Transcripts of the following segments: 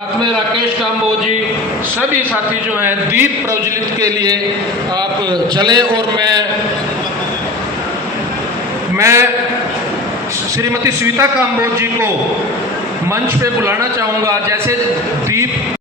साथ में राकेश काम्बोज जी, सभी साथी जो हैं दीप प्रज्वलित के लिए आप चलें। और मैं श्रीमती स्विता काम्बोज जी को मंच पे बुलाना चाहूँगा। जैसे दीप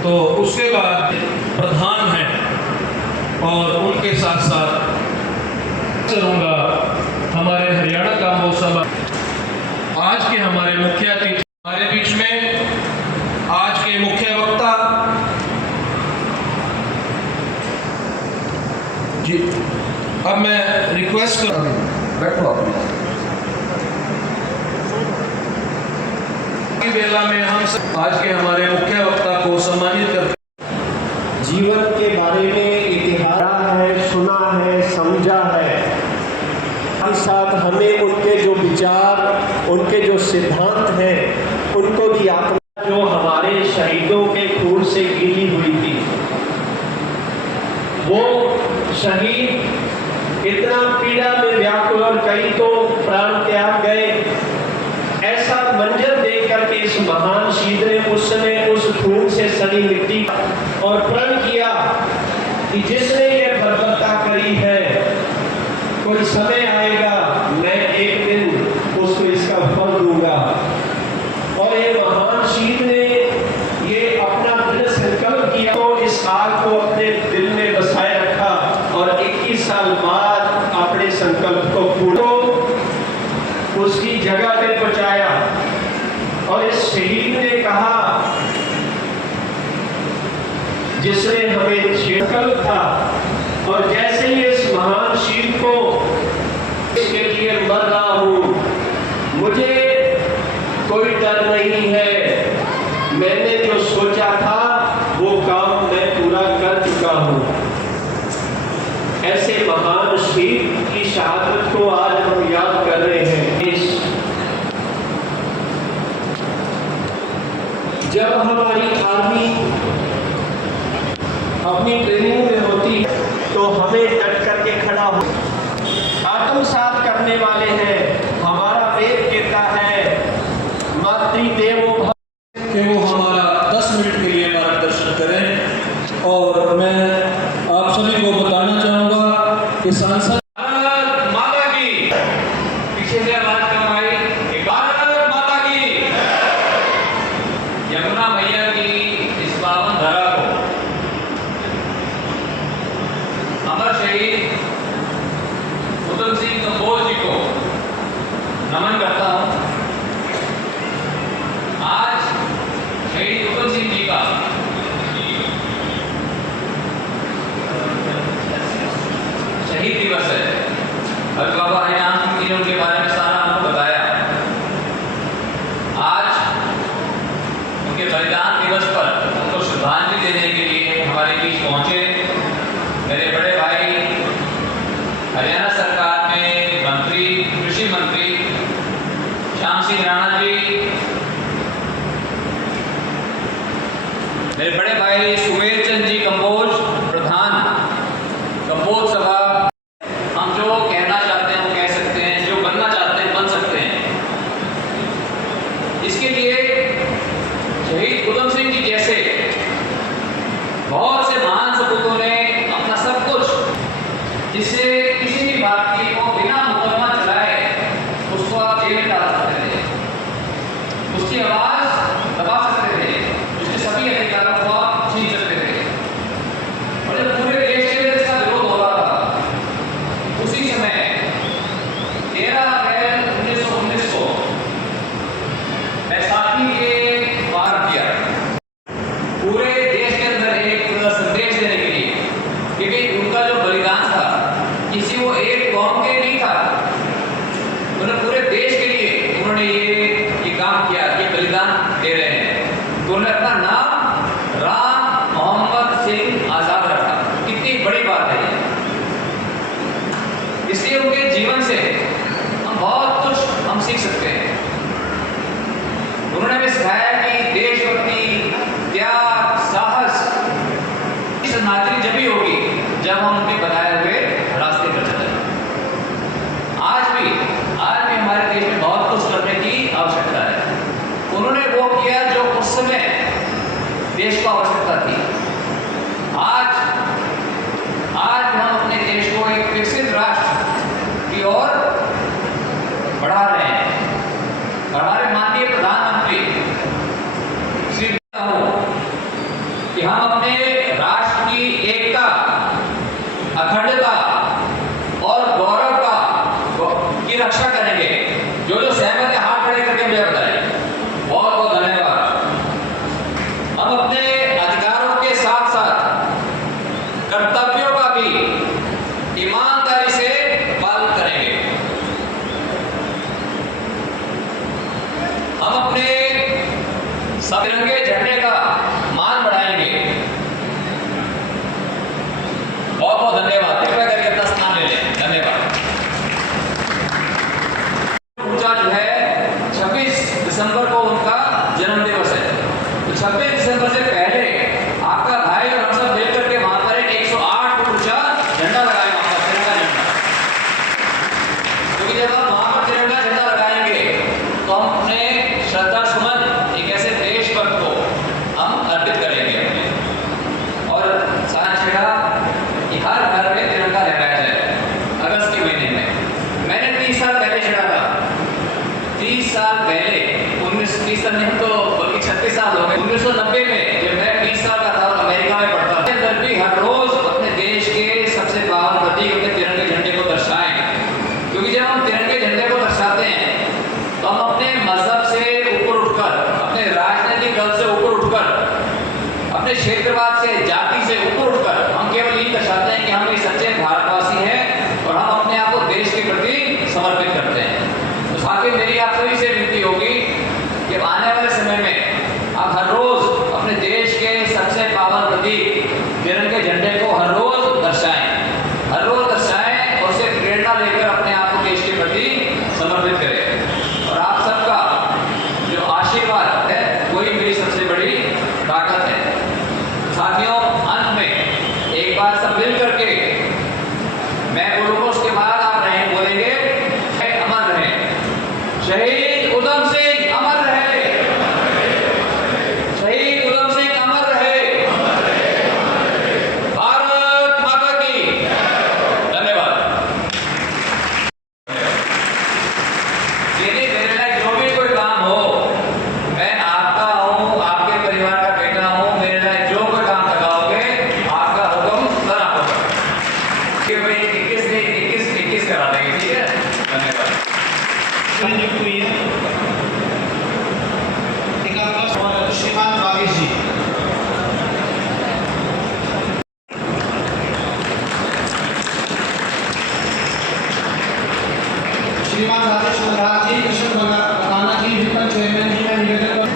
तो उसके बाद प्रधान हैं और उनके साथ साथ करूंगा हमारे हरियाणा काम्बोज सभा। आज के हमारे मुख्य अतिथि हमारे बीच में, आज के मुख्य वक्ता जी। अब मैं रिक्वेस्ट कर बैठो आप बेला में हम सब आज के हमारे मुख्य वक्ता को सम्मानित करते। जीवन के बारे में इतिहास है, सुना है, समझा है, साथ हमें उनके जो विचार, उनके जो सिद्धांत हैं, उनको भी आत्मा जो हमारे शहीदों के खून से गीली हुई थी, वो शहीद इतना पीड़ा में व्याकुल और कई तो प्राण त्याग गए। ऐसा मंजर देख करके इस महान शहीद ने उस समय उस खून से सनी मिट्टी और प्रण किया कि जिसने ये बर्बरता करी है, कोई समय आएगा मैं एक दिन उसको इसका फल दूंगा। और ये महान शहीद ने ये अपना दृढ़ संकल्प किया, तो इस आग को अपने दिल में बसाए रखा और 21 साल बाद अपने संकल्प को पूरा उसकी जगह पे पहुंचाया। और इस शहीद ने कहा, जिसने हमें संकल्प था, और जैसे ही इस महान शहीद को इसके लिए मर रहा हूं, मुझे कोई डर नहीं है, मैंने जो सोचा था वो काम मैं पूरा कर चुका हूं। ऐसे महान शहीद की शहादत को आज हम याद कर रहे हैं। जब हमारी आर्मी अपनी ट्रेनिंग में होती तो हमें डट करके खड़ा हो, आत्मसात करने वाले हैं। हमारा वेद कहता है मातृदेवो भव, कि वो हमारा 10 मिनट के लिए मार्गदर्शन करें। और मैं आप सभी को बताना चाहूँगा कि सांसद माता की पीछे से आवाज करवाई, भारत माता की, यमुना मैया की इस पावन धरा को अमर शहीद उधम सिंह काम्बोज जी को नमन करता हूँ। आज शहीद उधम सिंह जी का शहीद दिवस है और बाबा है उनके बारे में सारा सिंह राणा जी, मेरे बड़े भाई सुमेर चंद जी कंबोज, प्रधान कंबोज सभा। हम जो कहना चाहते हैं वो कह सकते हैं, जो बनना चाहते हैं बन सकते हैं। इसके लिए शहीद उधम सिंह जी जैसे बहुत से महान सपूतों ने अपना सब कुछ, जिससे किसी भी भारतीय को बिना मुकदमा चलाए उसको आप जेल में डाल सकते थे, उसकी आवाज दबा सकते थे, उसके सभी अधिकारों को आप छीन सकते थे। और जब पूरे देश के लिए इसका विरोध हो रहा था, उसी समय 13 अप्रैल 1919 को बैसाखी के पार किया, पूरे देश के अंदर एक संदेश देने के लिए, क्योंकि उनका जो बलिदान था किसी वो एक कौम के नहीं था, उन्होंने पूरे देश के लिए उन्होंने ये काम किया, ये बलिदान दे रहे हैं। तो उन्होंने अपना नाम राम मोहम्मद सिंह आजाद रखा। कितनी बड़ी बात है ये। इसलिए उनके जीवन से हम बहुत कुछ हम सीख सकते हैं। उन्होंने हमें सिखाया कि देशभक्ति, त्याग, साहस की सनातनी जब भी होगी जब हम उनके बताए हुए रास्ते पर चलें। आज भी हमारे देश में बहुत कुछ करने की आवश्यकता है। उन्होंने वो किया जो उस समय देश को आवश्यकता थी। आज हम अपने देश को एक विकसित राष्ट्र की ओर बढ़ा रहे हैं। और हमारे माननीय प्रधानमंत्री श्री कि हम अपने राष्ट्र की एकता, अखंडता और गौरव की रक्षा करेंगे। जो सहमत है हाथ खड़े करके मुझे बताएं। बहुत बहुत धन्यवाद। हम अपने अधिकारों के साथ साथ कर्तव्यों का भी ईमानदारी से पालन करेंगे। हम अपने तिरंगे झंडे का मान बढ़ाएंगे। बहुत बहुत धन्यवाद। कृपया करके अपना स्थान ले लें। धन्यवाद। पूजा जो है 26 दिसंबर को उनका जन्म दिवस है, तो 26 दिसंबर से पहले आपका भाई और हम सब मिलकर के वहां पर एक 108 फुट ऊंचा झंडा लगाएं, वहां पर तिरंगा झंडा। क्योंकि जब आप वहां पर तिरंगा झंडा लगाएंगे तो हम अपने श्रद्धा सुमन एक ऐसे देशभक्त को हम अर्पित करेंगे अपने। और सारा छेड़ा कि हर घर में तिरंगा लहराया जाए अगस्त के महीने में। मैंने 30 साल पहले छेड़ा था। 30 साल पहले 30 साल नहीं तो बल्कि 36 साल हो गए। 1990 में जब मैं 20 साल का था और अमेरिका में पढ़ता था, अंदर भी हर रोज अपने देश के सबसे पावन प्रतीक अपने तिरंगे झंडे को दर्शाएं। क्योंकि जब हम तिरंगे झंडे को दर्शाते हैं तो हम अपने मजहब से ऊपर उठकर, अपने राजनीतिक दल से ऊपर उठकर, अपने क्षेत्रवाद से, जाति से ऊपर उठकर हम केवल यही दर्शाते हैं कि हम एक सच्चे भारतवासी हैं और हम अपने आप को देश के प्रति समर्पित करते हैं। तो साथ ही मेरी आप सभी से विनती होगी कि आने वाले समय में आप हर रोज अपने देश के सबसे पावन प्रतीक तिरंगे झंडे को हर रोज दर्शाएं और उससे प्रेरणा लेकर अपने आप को देश के प्रति समर्पित करें। और आप सबका जो आशीर्वाद है वही मेरी सबसे बड़ी ताकत है। साथियों, अंत में एक बार सब मिल करके मैं बोलूंगा, उसके बाद आप बोलेंगे अमर रहे शहीद उधम सिंह, अमर रहे शहीद उधम सिंह, अमर रहे भारत माता की। धन्यवाद। यदि मेरे लिए जो भी कोई काम हो, मैं आपका हूँ, आपके परिवार का बेटा हूँ, मेरे लिए जो कोई काम लगाओगे आपका हुक्म करना होगा। कि भाई 21 करा देंगे। ठीक है, धन्यवाद। श्रीमान बागेश जी। श्रीमान राजेश महाराज जी, कृष्ण बगाना जी, विपन चेयरमैन जी, मैं निवेदन कर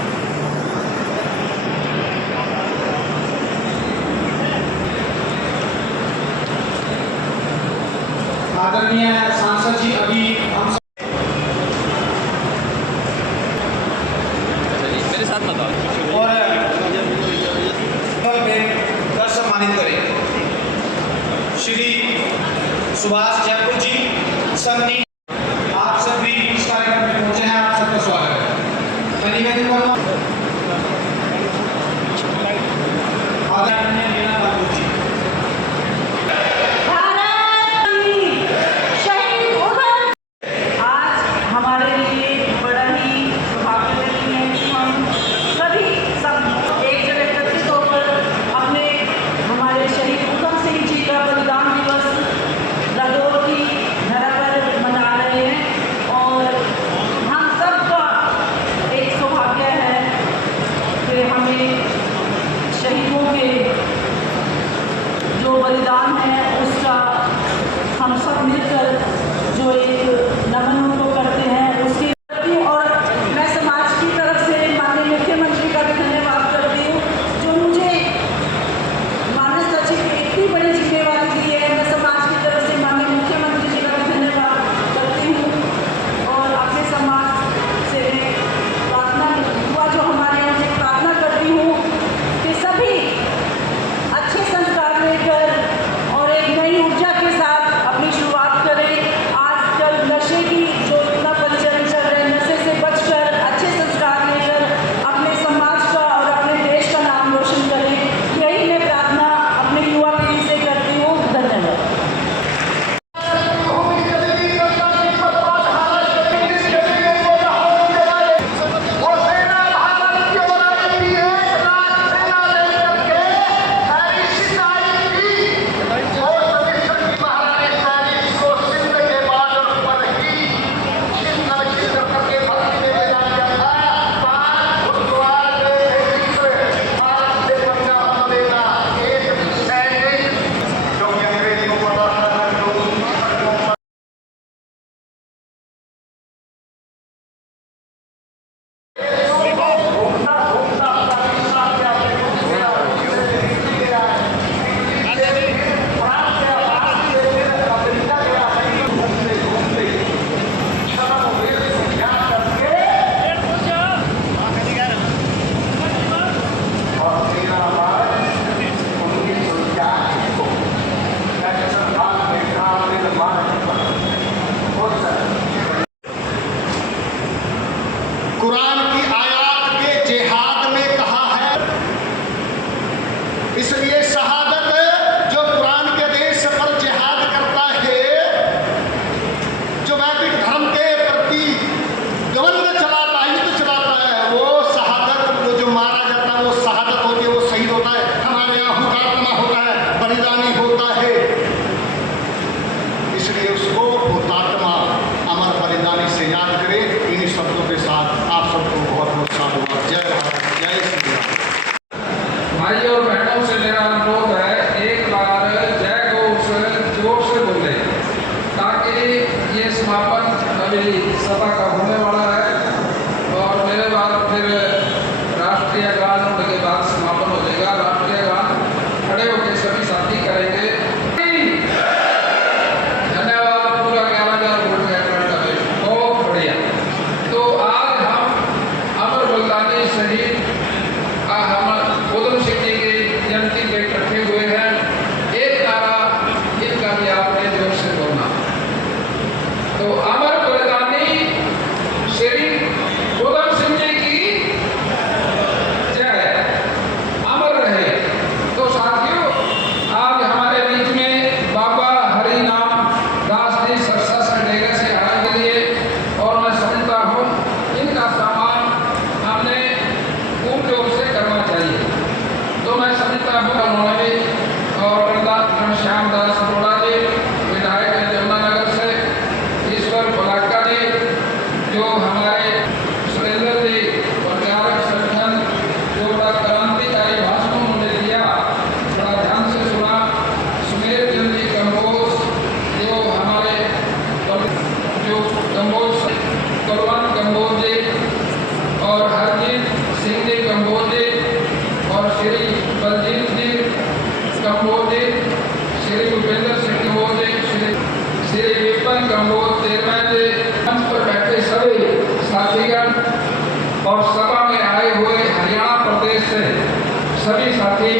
आदरणीय सांसद जी, अभी हम हमारे लिए बड़ा ही सौभाग्यवती है कि हम सभी सब एक जगह एकत्रित होकर अपने हमारे शहीद उधम सिंह जी का बलिदान दिवस रादौर की धरा पर मना रहे हैं। और हम सबका एक सौभाग्य है कि हमें शहीदों के जो बलिदान है उसका हम सब मिलकर जो एक नमन उनको करते हैं उसकी। और मैं समाज की तरफ से माननीय मुख्यमंत्री का भी धन्यवाद करती हूँ जो मुझे माननीय सचिव की इतनी बड़ी जिम्मेवारी दी है। मैं समाज की तरफ से माननीय मुख्यमंत्री जी का भी धन्यवाद करती हूँ और अपने समाज से प्रार्थना हुआ जो हमारे यहाँ से प्रार्थना करती हूँ कि सभी अच्छे संस्कार लेकर और एक नई ऊर्जा के साथ अपनी शुरुआत करें। आजकल नशे की जो इतना प्रचलन चल रहा है, नशे से बचकर अच्छे संस्कार लेकर अपने समाज का और अपने देश का नाम रोशन करें। यही मैं प्रार्थना अपने युवा पीढ़ी से करती हूँ। धन्यवाद। कुरान की आयत के जिहाद में कहा है, इसलिए शहादत जो कुरान के देश पर जिहाद करता है, जो वैदिक धर्म के प्रति गवर्न चलाता है, युद्ध चलाता है, वो शहादत जो मारा जाता है वो शहादत होती है, वो शहीद होता है। हमारे यहाँ हुतात्मा होता है, बलिदानी होता है, इसलिए उसको हुतात्मा अमर बलिदानी से याद करें। इन्हीं शब्दों के साथ आप सबको बहुत बहुत साधुवाद। जय भारत, जय श्री राम। भाई और बहनों से मेरा अनुरोध है, एक बार जय घोष जोर से बोले ताकि ये समापन अभी सभा का होने वाला है और मेरे बाद फिर राष्ट्रीय गान होने के बाद समापन हो जाएगा। राष्ट्रीय गान खड़े होकर सभी साथी करेंगे। धन्यवाद। पूरा 11,000 वोट है, बहुत बढ़िया। तो आज हम अमर बलिदानी शहीद हम उधम सिंह जी की जयंती पे इकट्ठे हुए हैं। एक नारा इनका भी आपने जोर से बोलना। तो अमर बलिदानी श्री उधम सिंह जी की जय, अमर रहे। तो साथियों, आज हमारे बीच में बाबा हरि नाम दास जी सरसा संडेगा से आए के लिए, और मैं समझता हूँ इनका सम्मान हमने खूब जोर से करना चाहिए। तो मैं समझता हूँ उन्होंने भी और घनश्याम दास अरोड़ा जी विधायक है जमुनानगर से, ईश्वर बलाका जी जो हमारे सुरेंद्र जी प्रचारक संगठन जो बड़ा क्रांतिकारी भाषण उन्होंने दिया, बड़ा ध्यान से सुना। सुमेर चंद जी कंबोज जो हमारे जो कंबोज कुलवंत कंबोज जी और हरजीत सिंह जी कंबोज जी और श्री बलजीत जी कंबोज जी, श्री भूपेंद्र सिंह कंबोज जी, श्री विपिन कंबोज चेयरमैन जी, मंच पर बैठे सभी साथीगण और सभा में आए हुए हरियाणा प्रदेश से सभी साथी